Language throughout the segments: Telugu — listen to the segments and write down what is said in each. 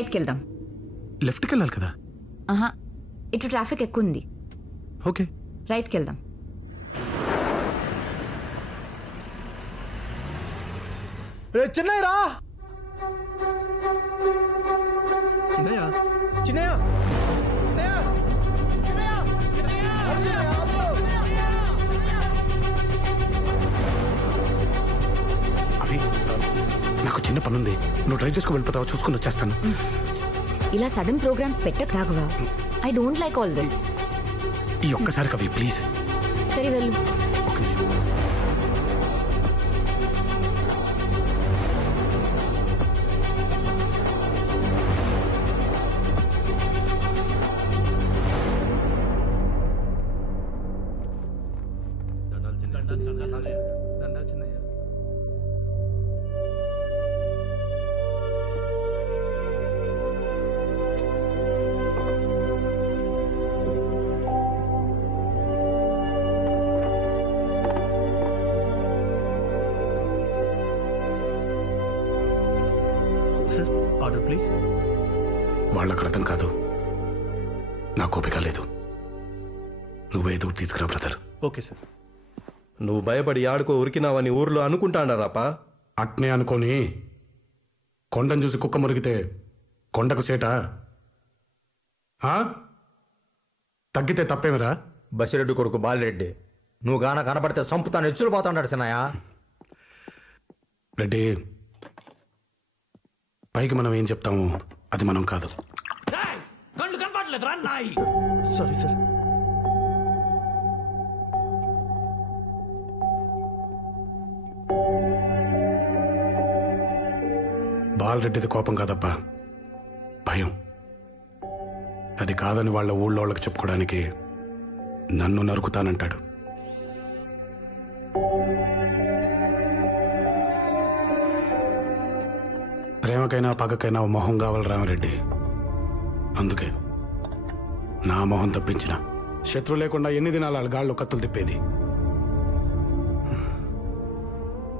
రైట్కి వెళ్దాం. లెఫ్ట్కి వెళ్ళాలి కదా. ఆహా, ఇటు ట్రాఫిక్ ఎక్కువ ఉంది. ఓకే, రైట్కి వెళ్దాం. చిన్నయ్య రా. చిన్నయ్య చిన్నయ్య చిన్నయ్య అవి నాకు చిన్న పనుంది, నువ్వు డ్రైవ్ చేసుకుని వెళ్ళిపోతావా? చూసుకుని వచ్చేస్తాను. ఇలా సడన్ ప్రోగ్రామ్స్ పెట్టకు Raghava. I don't like all this. ఈ ఒక్కసారి కవి ప్లీజ్. సరే వెళ్ళు. ఒక నిమిషం. Sir order please. వాళ్ళకి అర్థం కాదు, నాకు ఓపిక లేదు. నువ్వేదో తీసుకురా బ్రదర్. Okay sir. నువ్వు భయపడి ఆడుకో ఉరికినావని ఊర్లో అనుకుంటాడారాపా. అట్నే అనుకోని కొండను చూసి కుక్క మురిగితే కొండకు సేటా? తగ్గితే తప్పేమిరా? బసిరెడ్డి కొడుకు బాలిరెడ్డి, నువ్వు గాన కనపడితే సంపుతాను ఎచ్చులు పోతాడు సినాయ. రెడ్డి, పైకి మనం ఏం చెప్తాము అది మనం కాదు. Sorry sir. బాలరెడ్డిది కోపం కాదబ్బా, భయం. అది కాదని వాళ్ళ ఊళ్ళో వాళ్ళకి చెప్పుకోవడానికి నన్ను నరుకుతానంటాడు. ప్రేమకైనా పగకైనా మొహం కావాలి రామరెడ్డి. అందుకే నా మొహం తప్పించిన శత్రు లేకుండా ఎన్ని దినాలు వాళ్ళ గాళ్ళు కత్తులు తిప్పేది.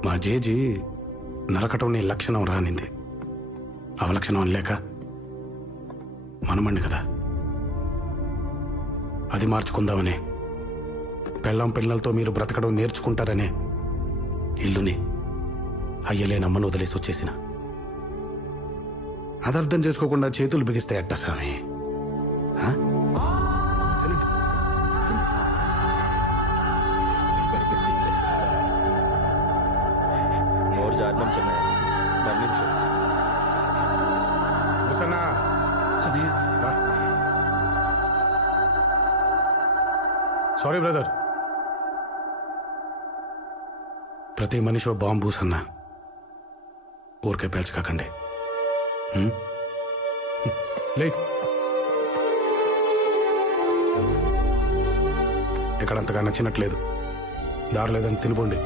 మా జేజీ నరకటం నీ లక్షణం రానింది, అవలక్షణం లేక మనమండి కదా. అది మార్చుకుందామనే, పెళ్ళం పిల్లలతో మీరు బ్రతకడం నేర్చుకుంటారనే ఇల్లుని అయ్యలేని అమ్మను వదిలేసి వచ్చేసిన. అది అర్థం చేసుకోకుండా చేతులు బిగిస్తే ఎట్ట స్వామి? Sorry brother. ప్రతి మనిషి బాంబు సన్నా ఊరికే పేల్చకండి. లే, ఎక్కడంతగా నచ్చినట్లేదు, దారి లేదని తినిపోండి.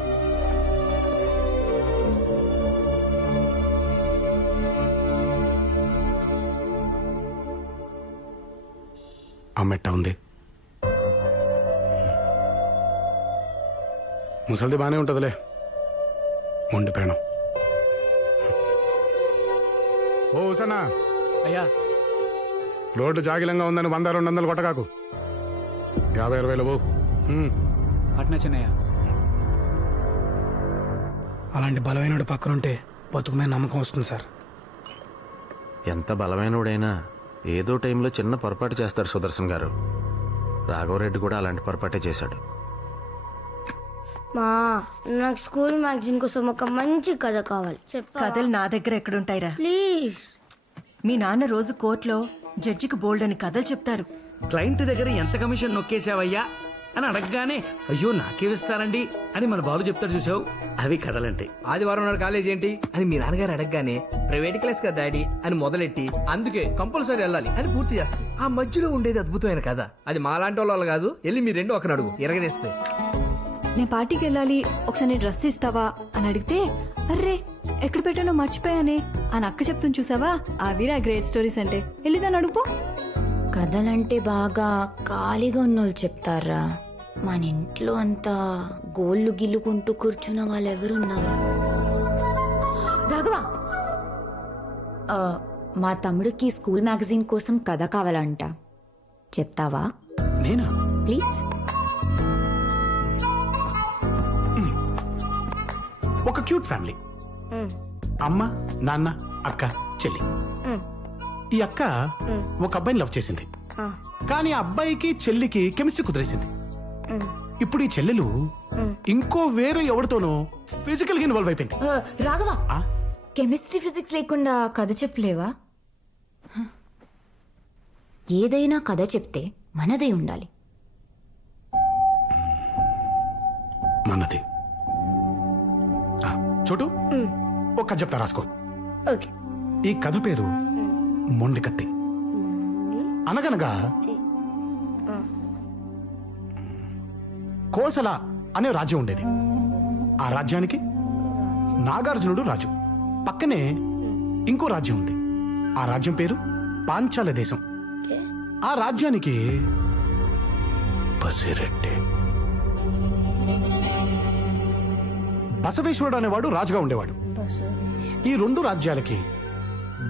అమ్మెట్ట ఉంది, ముసలిది బాగానే ఉంటుందిలే, మొండి ప్రాణం. ఓ ఉసనా అయ్యా, రోడ్డు జాగిలంగా ఉందని 100-200 కొట్టకాకు. 50-20 బాబు. అట్నా చిన్నయ్య. అలాంటి బలమైనడు పక్కనుంటే బతుకు మీద నమ్మకం వస్తుంది సార్. ఎంత బలమైనడైనా ఏదో టైంలో చిన్న పొరపాటు చేస్తాడు సుదర్శన్ గారు. రాఘవరెడ్డి కూడా అలాంటి పొరపాటే చేశాడు. మా నాకు స్కూల్ మ్యాగజైన్ కోసం ఒక మంచి కథ కావాలి. కథలు నా దగ్గర ఎక్కడుంటాయిరా? ప్లీజ్. మీ నాన్న రోజు కోర్టులో జడ్జికి బోల్డ్ అని కథలు చెప్తారు. క్లయింట్ దగ్గర ఎంత కమిషన్ నొక్కేసావయ్యా అని అడగగానే అయ్యో నాకేమిస్తారండి అని మన బాలు చెప్తాడు, చూసావు? అవి కథలంటే. ఆదివారం నాడు కాలేజ్ ఏంటి అని మీ నాన్నగారు అడగగానే ప్రైవేట్ క్లాస్ కదా డాడీ అని మొదలెట్టి అందుకే కంపల్సరీ వెళ్ళాలి అని పూర్తి చేస్తుంది. ఆ మధ్యలో ఉండేది అద్భుతమైన కథ. అది మాలాంటి వాళ్ళు కాదు, వెళ్ళి మీ రెండో ఒక అడుగు ఎరగదీస్తే. నేను పార్టీకి వెళ్ళాలి, ఒకసారి నీ డ్రెస్ ఇస్తావా అని అడిగితే అర్రే ఎక్కడ పెట్టానో మర్చిపోయానే అని అక్క చెప్తుంది, చూసావా? అవిరా గ్రేట్ స్టోరీస్ అంటే. వెళ్ళిదాన్ని అడుగుపో. కథలంటే బాగా ఖాళీగా ఉన్నోళ్ళు చెప్తారా? మన ఇంట్లో అంతా గోళ్ళు గిల్లుకుంటూ కూర్చున్న వాళ్ళెవరున్నారు? రాఘవా, మా తమ్ముడికి స్కూల్ మ్యాగజైన్ కోసం కథ కావాలంట, చెప్తావా? నేనా? ప్లీజ్. ఒక క్యూట్ ఫ్యామిలీ, అమ్మ, నాన్న, అక్క, చెల్లి. ఈ అక్క ఒక అబ్బాయిని లవ్ చేసింది, కానీ ఆ అబ్బాయికి చెల్లికి కెమిస్ట్రీ కుదిరేసింది. ఇప్పుడు ఈ చెల్లెలు ఇంకో వేరే ఎవరితోనో ఫిజికల్ గా ఇన్వాల్వ్ అయిపోయింది. రాఘవ, కెమిస్ట్రీ ఫిజిక్స్ లేకుండా కథ చెప్పలేవా? ఏదైనా కథ చెప్తే మనదే ఉండాలి. మనది. చోటు, ఒక కథ చెప్తా, రాసుకో. ఈ కథ పేరు మొండి కత్తి. అనగనగా కోసల అనే రాజ్యం ఉండేది. ఆ రాజ్యానికి నాగార్జునుడు రాజు. పక్కనే ఇంకో రాజ్యం ఉంది. ఆ రాజ్యం పేరు పాంచాల దేశం. ఆ రాజ్యానికి బసిరెడ్డి, బసవేశ్వరుడు అనేవాడు రాజుగా ఉండేవాడు. ఈ రెండు రాజ్యాలకి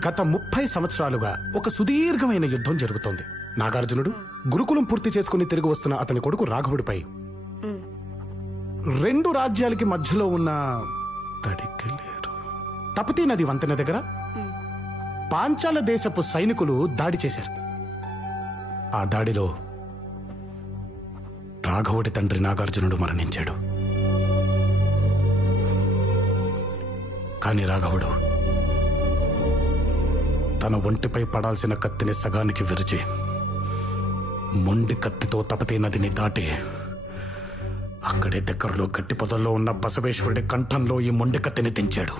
గత 30 సంవత్సరాలుగా ఒక సుదీర్ఘమైన యుద్ధం జరుగుతోంది. నాగార్జునుడు గురుకులం పూర్తి చేసుకుని తిరిగి వస్తున్న అతని కొడుకు రాఘవుడిపై రెండు రాజ్యాలకి మధ్యలో ఉన్న తపతీ నది వంతెన దగ్గర పాంచాల దేశపు సైనికులు దాడి చేశారు. ఆ దాడిలో రాఘవుడి తండ్రి నాగార్జునుడు మరణించాడు. కానీ రాఘవుడు తన ఒంటిపై పడాల్సిన కత్తిని సగానికి విరిచి మొండి కత్తితో తపతీ నదిని దాటి అక్కడే దగ్గరలో గట్టి పొదల్లో ఉన్న బసవేశ్వరుడి కంఠంలో ఈ మొండి కత్తిని దించాడు.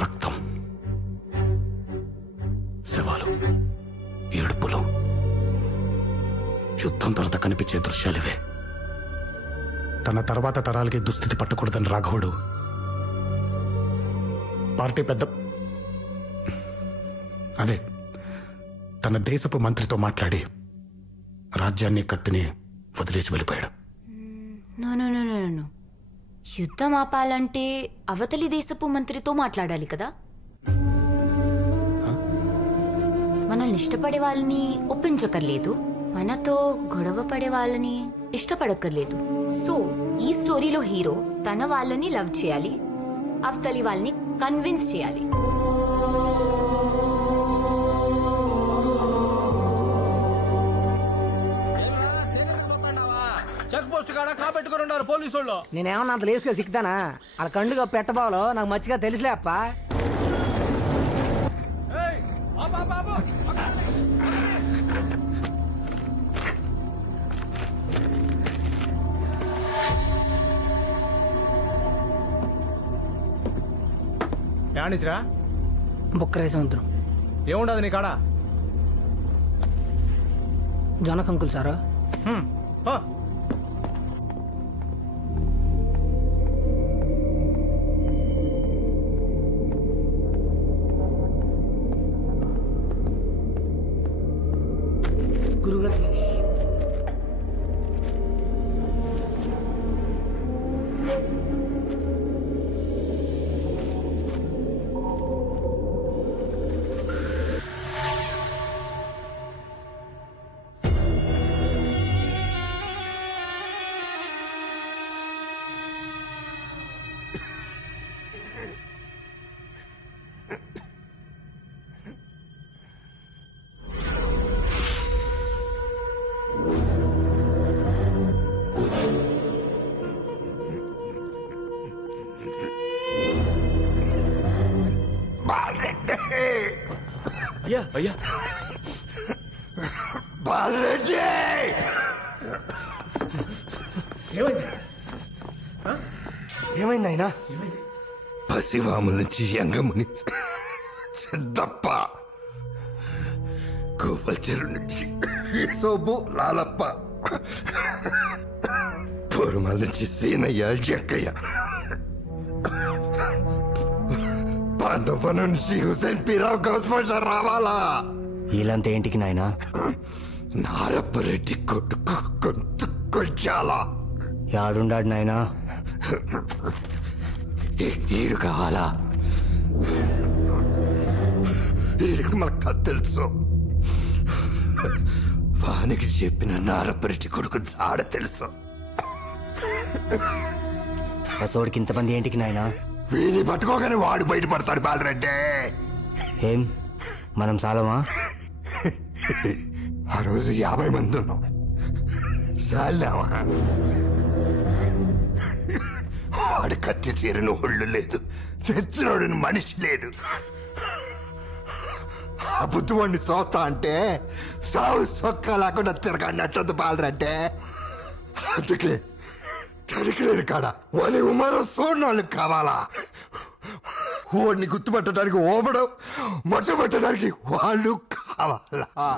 రక్తం, శవాలు, ఏడుపులు, యుద్ధం తర్వాత కనిపించే దృశ్యాలివే. తన తర్వాత తరాలకి దుస్థితి పట్టకూడదని రాఘవుడు పార్టీ పెద్ద అదే తన దేశపు మంత్రితో మాట్లాడి రాజ్యాన్ని కత్తిని వదిలేసి వెళ్ళిపోయాడు. యుద్ధం ఆపాలంటే అవతలి దేశపు మంత్రితో మాట్లాడాలి కదా. మనల్ని ఇష్టపడే వాళ్ళని ఒప్పించక్కర్లేదు, మనతో గొడవ పడే వాళ్ళని ఇష్టపడక్కర్లేదు. సో ఈ స్టోరీలో హీరో తన వాళ్ళని లవ్ చేయాలి, అవతలి వాళ్ళని కన్విన్స్ చేయాలి. చెక్ పోస్ట్ కాడ కాబెట్టుకుని ఉన్నారు పోలీసు వాళ్ళు. నేనేమన్నా అంత లేసుగా సిక్తానా? అలా కండుగా పెట్టబాలో నాకు మంచిగా తెలుసులే అప్ప. యానిచ్చిరా బుక్కరే సముద్రం ఏముండదు నీ కాడ? జనకంకులు సారా? గురుగారికి అయ్యా అయ్యా బాలరెడ్డి ఏమైంది ఆయన? పసివాముల నుంచి యంగముని సిద్ధప్ప, గోవల్చెరు నుంచి సోబు లాలప్ప, పూర్మల నుంచి సీనయ్య జక్కయ్య, పాండవ నుంచి హుసేన్ పీరావు గౌస్పాషా రావాలా. వీళ్ళంతా ఏంటికి నాయనా? నారప్పరెడ్డి కొడుకు గొంతు కొయ్యాలా. యాడుండాడు నాయనా? ఈడు కావాలా? వీడికి మనకు తెలుసు. వానికి చెప్పిన నారపరిటి కొడుకు ఆడ తెలుసు. అసోడికి ఇంతమంది ఏంటికి నాయనా? వీడిని పట్టుకోగానే వాడు బయటపడతాడు బాలరెడ్డి. ఏం మనం చాలమా? ఆ రోజు 50 మంది ఉన్నాం. చాలామా? వాడు కత్తి చీరని ఒళ్ళు లేదు, నెచ్చినోడిని మనిషి లేడు. ఆ బుద్ధివాడిని చూస్తా అంటే సాగు సొక్క లేకుండా తిరగన్నట్టు బాలరంటే. అందుకే తరికిలేరు కాడ వాడి ఉమారం చూడనాళ్ళు కావాలా. వాడిని గుర్తుపట్టడానికి ఓపడం, మట్టు పెట్టడానికి వాళ్ళు కావాలా.